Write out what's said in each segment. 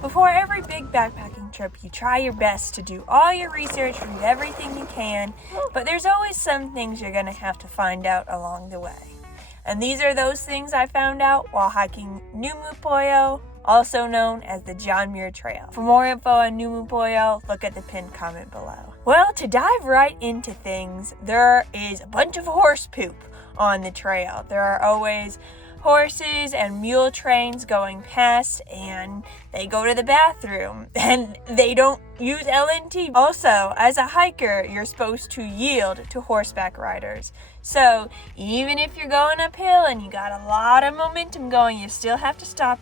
Before every big backpacking trip, you try your best to do all your research, read everything you can, but there's always some things you're going to have to find out along the way. And these are those things I found out while hiking Nüümü Poyo, also known as the John Muir Trail. For more info on Nüümü Poyo, look at the pinned comment below. Well, to dive right into things, there is a bunch of horse poop on the trail. There are always horses and mule trains going past, and they go to the bathroom and they don't use LNT. Also, as a hiker, you're supposed to yield to horseback riders. So even if you're going uphill and you got a lot of momentum going, you still have to step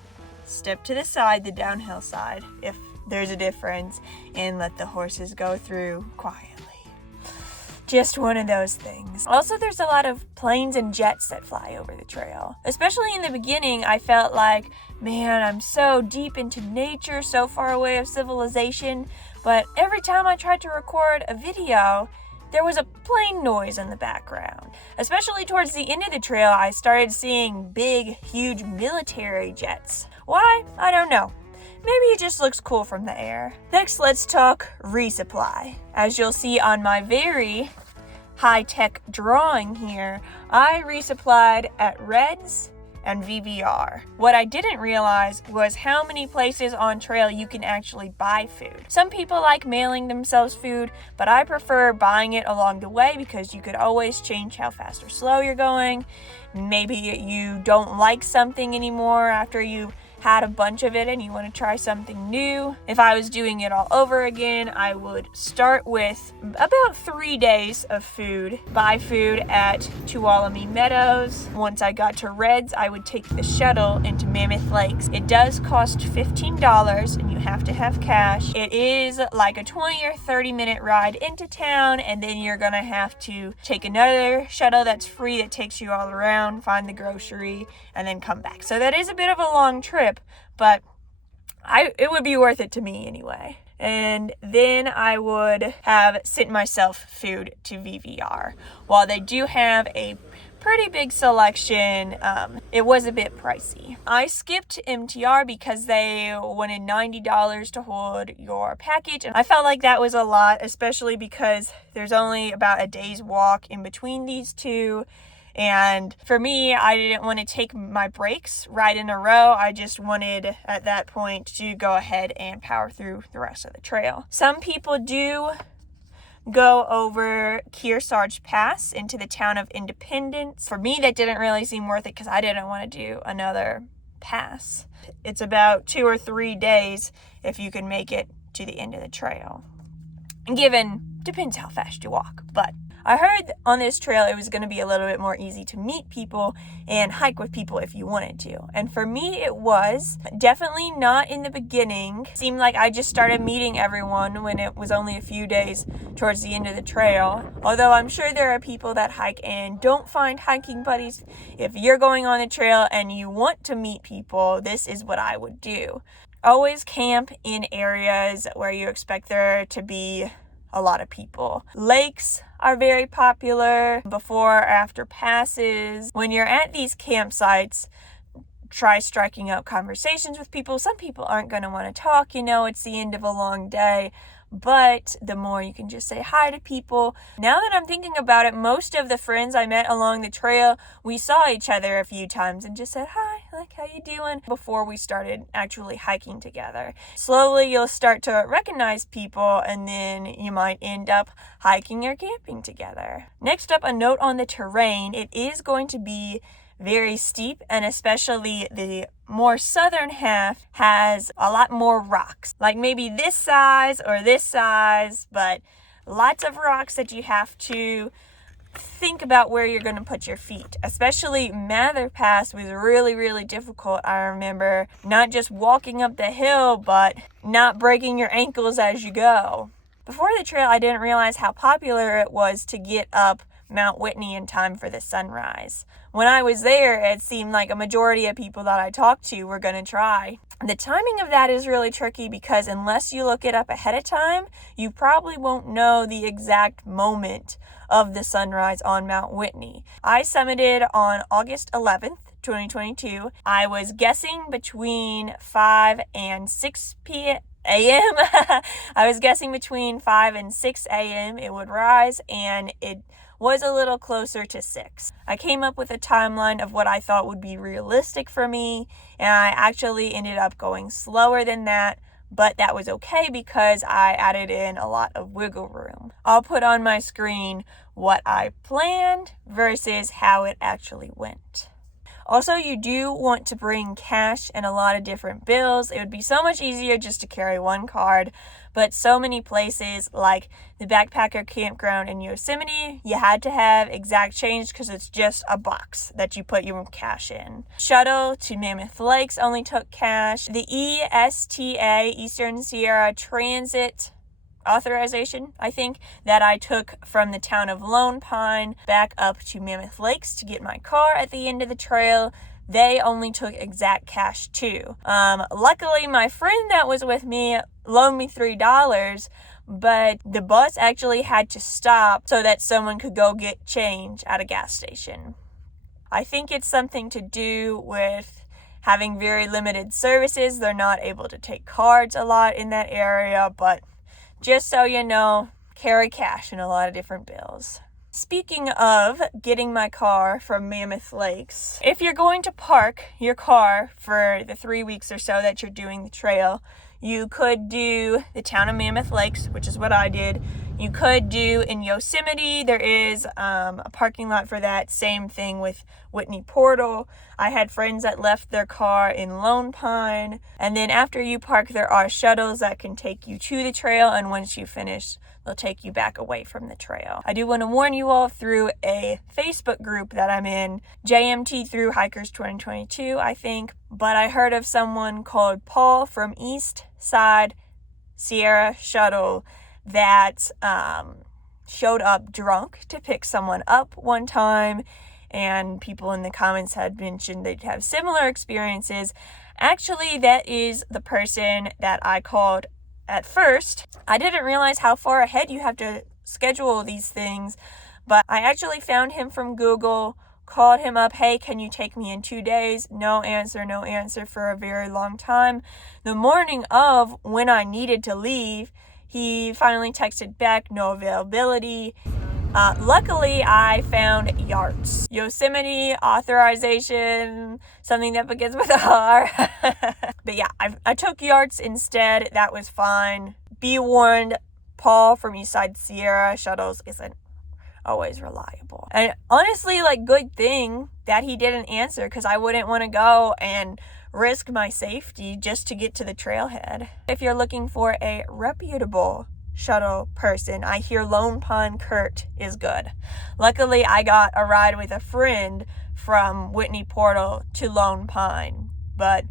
to the side, the downhill side, if there's a difference, and let the horses go through quietly. Just one of those things. Also, there's a lot of planes and jets that fly over the trail. Especially in the beginning, I felt like, man, I'm so deep into nature, so far away of civilization. But every time I tried to record a video, there was a plane noise in the background. Especially towards the end of the trail, I started seeing big, huge military jets. Why? I don't know. Maybe it just looks cool from the air. Next, let's talk resupply. As you'll see on my very high-tech drawing here, I resupplied at Reds and VVR. What I didn't realize was how many places on trail you can actually buy food. Some people like mailing themselves food, but I prefer buying it along the way because you could always change how fast or slow you're going. Maybe you don't like something anymore after you had a bunch of it and you want to try something new. If I was doing it all over again, I would start with about 3 days of food, buy food at Tuolumne Meadows. Once I got to Reds, I would take the shuttle into Mammoth Lakes. It does cost $15 and you have to have cash. It is like a 20 or 30 minute ride into town, and then you're gonna have to take another shuttle that's free that takes you all around, find the grocery, and then come back. So that is a bit of a long trip, but it would be worth it to me anyway. And then I would have sent myself food to VVR. While they do have a pretty big selection, it was a bit pricey. I skipped MTR because they wanted $90 to hold your package, and I felt like that was a lot, especially because there's only about a day's walk in between these two. And for me, I didn't want to take my breaks right in a row. I just wanted, at that point, to go ahead and power through the rest of the trail. Some people do go over Kearsarge Pass into the town of Independence. For me, that didn't really seem worth it because I didn't want to do another pass. It's about 2 or 3 days if you can make it to the end of the trail. And depends how fast you walk, but I heard on this trail it was going to be a little bit more easy to meet people and hike with people if you wanted to. And for me, it was definitely not in the beginning. It seemed like I just started meeting everyone when it was only a few days towards the end of the trail. Although I'm sure there are people that hike and don't find hiking buddies. If you're going on the trail and you want to meet people, this is what I would do. Always camp in areas where you expect there to be a lot of people. Lakes are very popular before or after passes. When you're at these campsites, try striking up conversations with people. Some people aren't going to want to talk, it's the end of a long day. But the more you can just say hi to people. Now that I'm thinking about it, most of the friends I met along the trail, we saw each other a few times and just said, hi, like, how you doing? Before we started actually hiking together. Slowly, you'll start to recognize people, and then you might end up hiking or camping together. Next up, a note on the terrain. It is going to be very steep, and especially the more southern half has a lot more rocks, like maybe this size or this size, but lots of rocks that you have to think about where you're going to put your feet. Especially Mather Pass was really, really difficult. I remember not just walking up the hill, but not breaking your ankles as you go. Before the trail, I didn't realize how popular it was to get up Mount Whitney in time for the sunrise. When I was there, it seemed like a majority of people that I talked to were going to try. The timing of that is really tricky because unless you look it up ahead of time, you probably won't know the exact moment of the sunrise on Mount Whitney. I summited on August 11th, 2022. I was guessing between 5 and 6 a.m. I was guessing between 5 and 6 a.m. it would rise, and it was a little closer to 6. I came up with a timeline of what I thought would be realistic for me, and I actually ended up going slower than that, but that was okay because I added in a lot of wiggle room. I'll put on my screen what I planned versus how it actually went. Also, you do want to bring cash and a lot of different bills. It would be so much easier just to carry one card, but so many places like the backpacker campground in Yosemite, you had to have exact change because it's just a box that you put your cash in. Shuttle to Mammoth Lakes only took cash. The ESTA, Eastern Sierra Transit authorization, I think, that I took from the town of Lone Pine back up to Mammoth Lakes to get my car at the end of the trail, they only took exact cash too. Luckily, my friend that was with me loaned me $3, but the bus actually had to stop so that someone could go get change at a gas station. I think it's something to do with having very limited services. They're not able to take cards a lot in that area, but just so you know, carry cash in a lot of different bills. Speaking of getting my car from Mammoth Lakes, if you're going to park your car for the 3 weeks or so that you're doing the trail, you could do the town of Mammoth Lakes, which is what I did. You could do in Yosemite. There is a parking lot for that. Same thing with Whitney Portal. I had friends that left their car in Lone Pine. And then after you park, there are shuttles that can take you to the trail. And once you finish, they'll take you back away from the trail. I do want to warn you all through a Facebook group that I'm in, JMT Through Hikers 2022, I think. But I heard of someone called Paul from East Side Sierra Shuttle that showed up drunk to pick someone up one time, and people in the comments had mentioned they'd have similar experiences. Actually, that is the person that I called at first. I didn't realize how far ahead you have to schedule these things, but I actually found him from Google, called him up, hey, can you take me in 2 days? No answer for a very long time. The morning of when I needed to leave, he finally texted back, no availability. Luckily, I found YARTS. Yosemite authorization, something that begins with a R. But yeah, I took YARTS instead. That was fine. Be warned, Paul from Eastside Sierra Shuttles isn't always reliable. And honestly, good thing that he didn't answer, because I wouldn't want to go and risk my safety just to get to the trailhead. If you're looking for a reputable shuttle person, I hear Lone Pine Kurt is good. Luckily, I got a ride with a friend from Whitney Portal to Lone Pine, but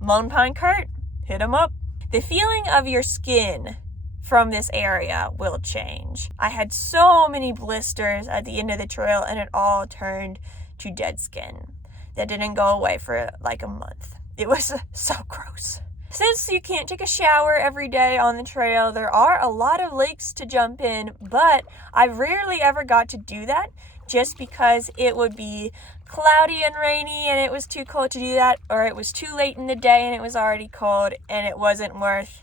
Lone Pine Kurt, hit him up. The feeling of your skin from this area will change. I had so many blisters at the end of the trail, and it all turned to dead skin that didn't go away for a month. It was so gross. Since you can't take a shower every day on the trail, there are a lot of lakes to jump in, but I rarely ever got to do that just because it would be cloudy and rainy and it was too cold to do that, or it was too late in the day and it was already cold and it wasn't worth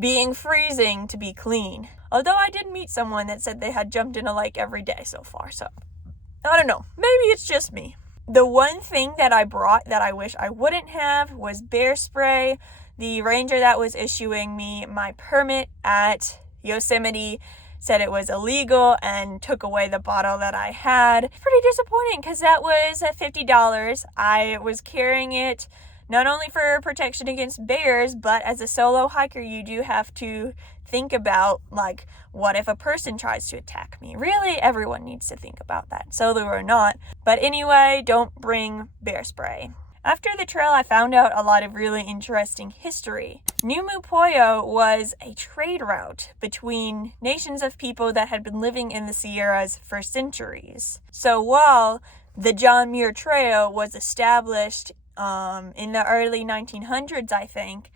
being freezing to be clean. Although I did meet someone that said they had jumped in a lake every day so far, so I don't know. Maybe it's just me. The one thing that I brought that I wish I wouldn't have was bear spray. The ranger that was issuing me my permit at Yosemite said it was illegal and took away the bottle that I had. Pretty disappointing because that was $50. I was carrying it not only for protection against bears, but as a solo hiker, you do have to think about, what if a person tries to attack me? Really, everyone needs to think about that, solo or not. But anyway, don't bring bear spray. After the trail, I found out a lot of really interesting history. Nüümü Poyo was a trade route between nations of people that had been living in the Sierras for centuries. So while the John Muir Trail was established in the early 1900s, I think,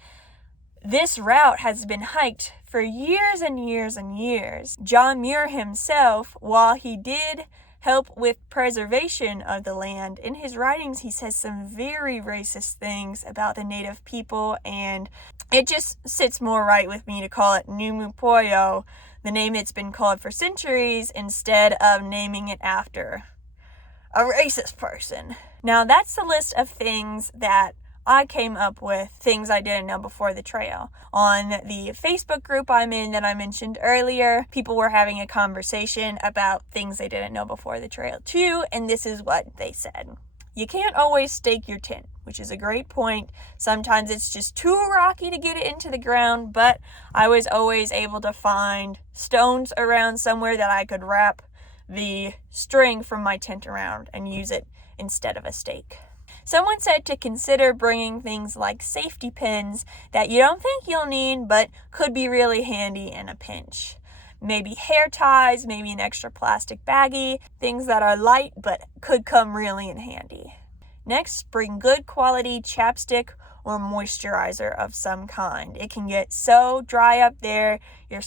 this route has been hiked for years and years and years. John Muir himself, while he did help with preservation of the land. In his writings, he says some very racist things about the native people, and it just sits more right with me to call it Nüümü Poyo, the name it's been called for centuries, instead of naming it after a racist person. Now, that's the list of things that I came up with, things I didn't know before the trail. On the Facebook group I'm in that I mentioned earlier, people were having a conversation about things they didn't know before the trail too, and this is what they said. You can't always stake your tent, which is a great point. Sometimes it's just too rocky to get it into the ground, but I was always able to find stones around somewhere that I could wrap the string from my tent around and use it instead of a stake. Someone said to consider bringing things like safety pins that you don't think you'll need, but could be really handy in a pinch. Maybe hair ties, maybe an extra plastic baggie, things that are light but could come really in handy. Next, bring good quality chapstick or moisturizer of some kind. It can get so dry up there, your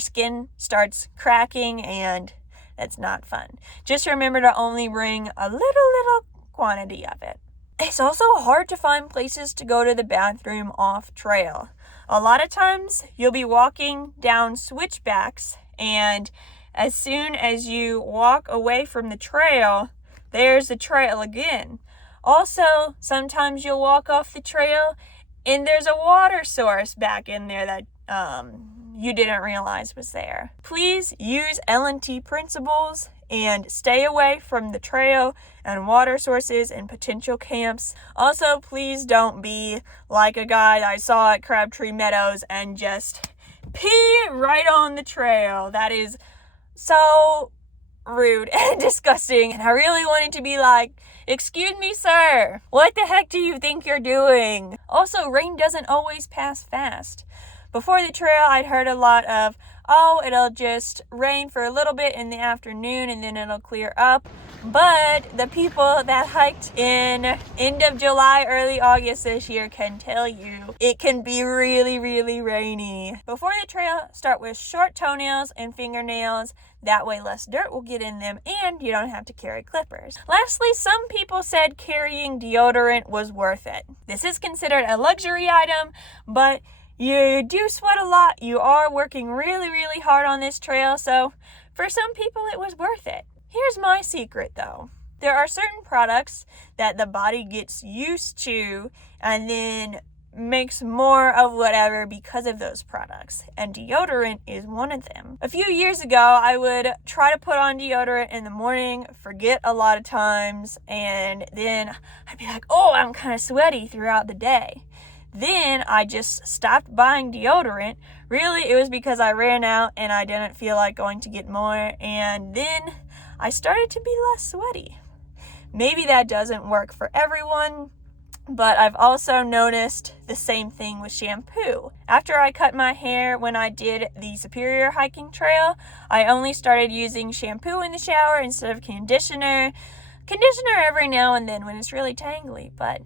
skin starts cracking, and that's not fun. Just remember to only bring a little quantity of it. It's also hard to find places to go to the bathroom off trail. A lot of times you'll be walking down switchbacks, and as soon as you walk away from the trail, there's the trail again. Also, sometimes you'll walk off the trail and there's a water source back in there that you didn't realize was there. Please use L&T principles and stay away from the trail and water sources and potential camps. Also, please don't be like a guy I saw at Crabtree Meadows and just pee right on the trail. That is so rude and disgusting. And I really wanted to be like, "Excuse me, sir. What the heck do you think you're doing?" Also, rain doesn't always pass fast. Before the trail, I'd heard a lot of, it'll just rain for a little bit in the afternoon and then it'll clear up. But the people that hiked in end of July, early August this year can tell you it can be really rainy. Before the trail, start with short toenails and fingernails. That way less dirt will get in them and you don't have to carry clippers. Lastly, some people said carrying deodorant was worth it. This is considered a luxury item, but you do sweat a lot. You are working really hard on this trail, so for some people it was worth it. Here's my secret though. There are certain products that the body gets used to and then makes more of whatever because of those products, and deodorant is one of them. A few years ago, I would try to put on deodorant in the morning, forget a lot of times, and then I'd be like, I'm kind of sweaty throughout the day. Then I just stopped buying deodorant. Really, it was because I ran out and I didn't feel like going to get more, and then I started to be less sweaty. Maybe that doesn't work for everyone, but I've also noticed the same thing with shampoo. After I cut my hair when I did the Superior hiking trail, I only started using shampoo in the shower instead of conditioner. Conditioner every now and then when it's really tangly, but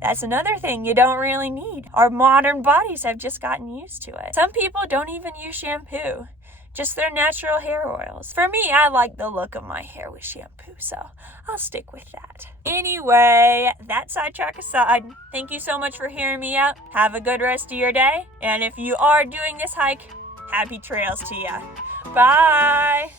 that's another thing you don't really need. Our modern bodies have just gotten used to it. Some people don't even use shampoo, just their natural hair oils. For me, I like the look of my hair with shampoo, so I'll stick with that. Anyway, that sidetrack aside, thank you so much for hearing me out. Have a good rest of your day, and if you are doing this hike, happy trails to you. Bye!